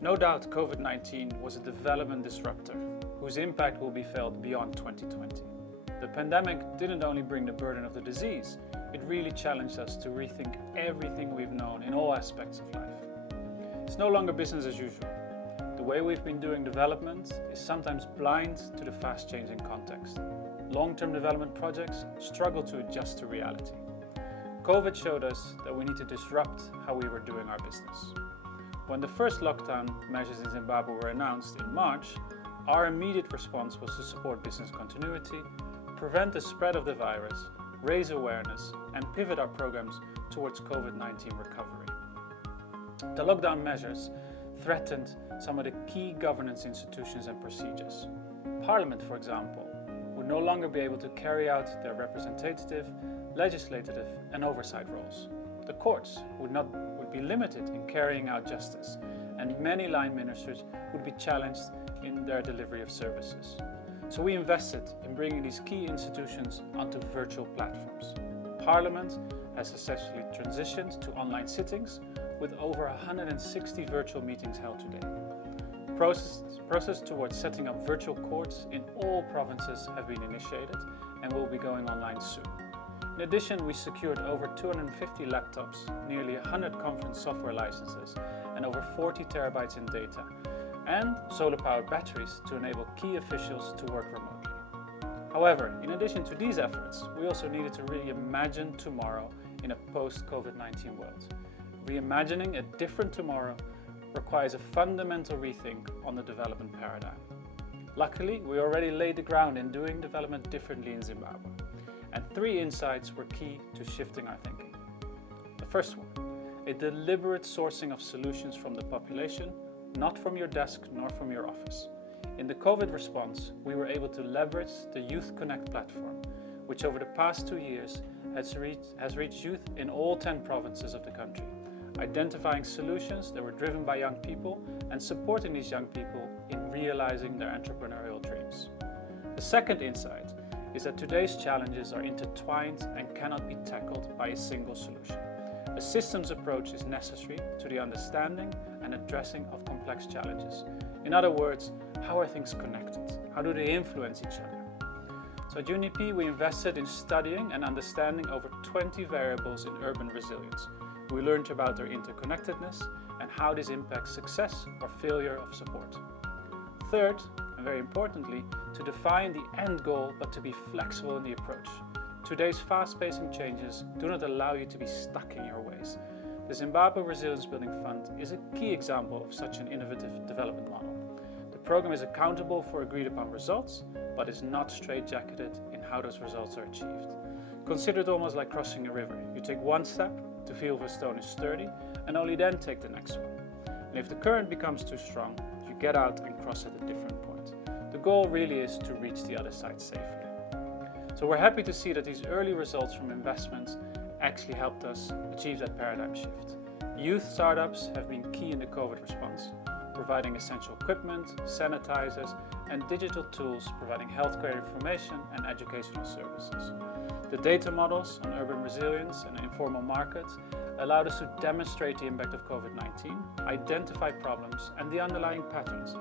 No doubt COVID-19 was a development disruptor whose impact will be felt beyond 2020. The pandemic didn't only bring the burden of the disease, it really challenged us to rethink everything we've known in all aspects of life. It's no longer business as usual. The way we've been doing development is sometimes blind to the fast-changing context. Long-term development projects struggle to adjust to reality. COVID showed us that we need to disrupt how we were doing our business. When the first lockdown measures in Zimbabwe were announced in March, our immediate response was to support business continuity, prevent the spread of the virus, raise awareness, and pivot our programs towards COVID-19 recovery. The lockdown measures threatened some of the key governance institutions and procedures. Parliament, for example, would no longer be able to carry out their representative, legislative, and oversight roles. The courts would be limited in carrying out justice, and many line ministers would be challenged in their delivery of services. So we invested in bringing these key institutions onto virtual platforms. Parliament has successfully transitioned to online sittings with over 160 virtual meetings held today. Process towards setting up virtual courts in all provinces have been initiated and will be going online soon. In addition, we secured over 250 laptops, nearly 100 conference software licenses, and over 40 terabytes in data, and solar-powered batteries to enable key officials to work remotely. However, in addition to these efforts, we also needed to reimagine tomorrow in a post-COVID-19 world. Reimagining a different tomorrow requires a fundamental rethink on the development paradigm. Luckily, we already laid the ground in doing development differently in Zimbabwe, and 3 insights were key to shifting our thinking. The first one, a deliberate sourcing of solutions from the population, not from your desk nor from your office. In the COVID response, we were able to leverage the Youth Connect platform, which over the past 2 years has reached youth in all 10 provinces of the country, identifying solutions that were driven by young people and supporting these young people in realizing their entrepreneurial dreams. The second insight is that today's challenges are intertwined and cannot be tackled by a single solution. A systems approach is necessary to the understanding and addressing of complex challenges. In other words, how are things connected? How do they influence each other? So at UNDP, we invested in studying and understanding over 20 variables in urban resilience. We learned about their interconnectedness and how this impacts success or failure of support. Third, and very importantly, to define the end goal but to be flexible in the approach. Today's fast-pacing changes do not allow you to be stuck in your ways. The Zimbabwe Resilience Building Fund is a key example of such an innovative development model. The program is accountable for agreed-upon results, but is not straitjacketed in how those results are achieved. Consider it almost like crossing a river. You take one step to feel if a stone is sturdy, and only then take the next one. And if the current becomes too strong, you get out and cross at a different point. The goal really is to reach the other side safely. So we're happy to see that these early results from investments actually helped us achieve that paradigm shift. Youth startups have been key in the COVID response, providing essential equipment, sanitizers, and digital tools providing healthcare information and educational services. The data models on urban resilience and informal markets allowed us to demonstrate the impact of COVID-19, identify problems and the underlying patterns,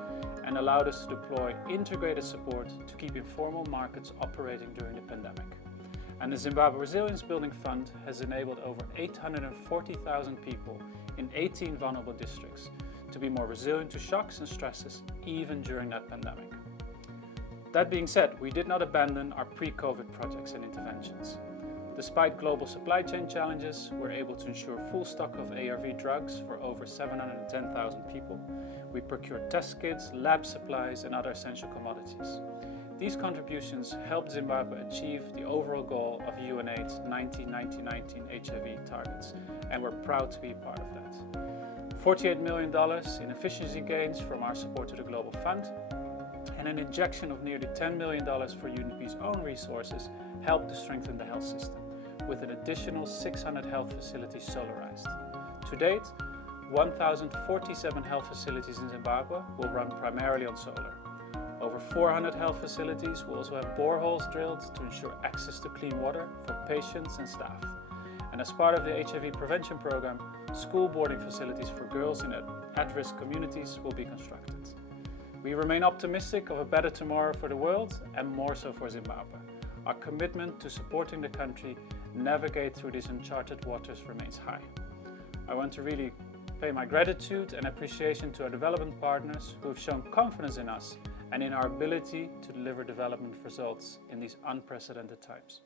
and allowed us to deploy integrated support to keep informal markets operating during the pandemic. And the Zimbabwe Resilience Building Fund has enabled over 840,000 people in 18 vulnerable districts to be more resilient to shocks and stresses even during that pandemic. That being said, we did not abandon our pre-COVID projects and interventions. Despite global supply chain challenges, we're able to ensure full stock of ARV drugs for over 710,000 people. We procured test kits, lab supplies, and other essential commodities. These contributions helped Zimbabwe achieve the overall goal of UNAIDS 19-19-19 HIV targets, and we're proud to be part of that. $48 million in efficiency gains from our support to the Global Fund, and an injection of nearly $10 million for UNDP's own resources helped to strengthen the health system, with an additional 600 health facilities solarized. To date, 1,047 health facilities in Zimbabwe will run primarily on solar. Over 400 health facilities will also have boreholes drilled to ensure access to clean water for patients and staff. And as part of the HIV prevention program, school boarding facilities for girls in at-risk communities will be constructed. We remain optimistic of a better tomorrow for the world and more so for Zimbabwe. Our commitment to supporting the country navigate through these uncharted waters remains high. I want to really pay my gratitude and appreciation to our development partners who have shown confidence in us and in our ability to deliver development results in these unprecedented times.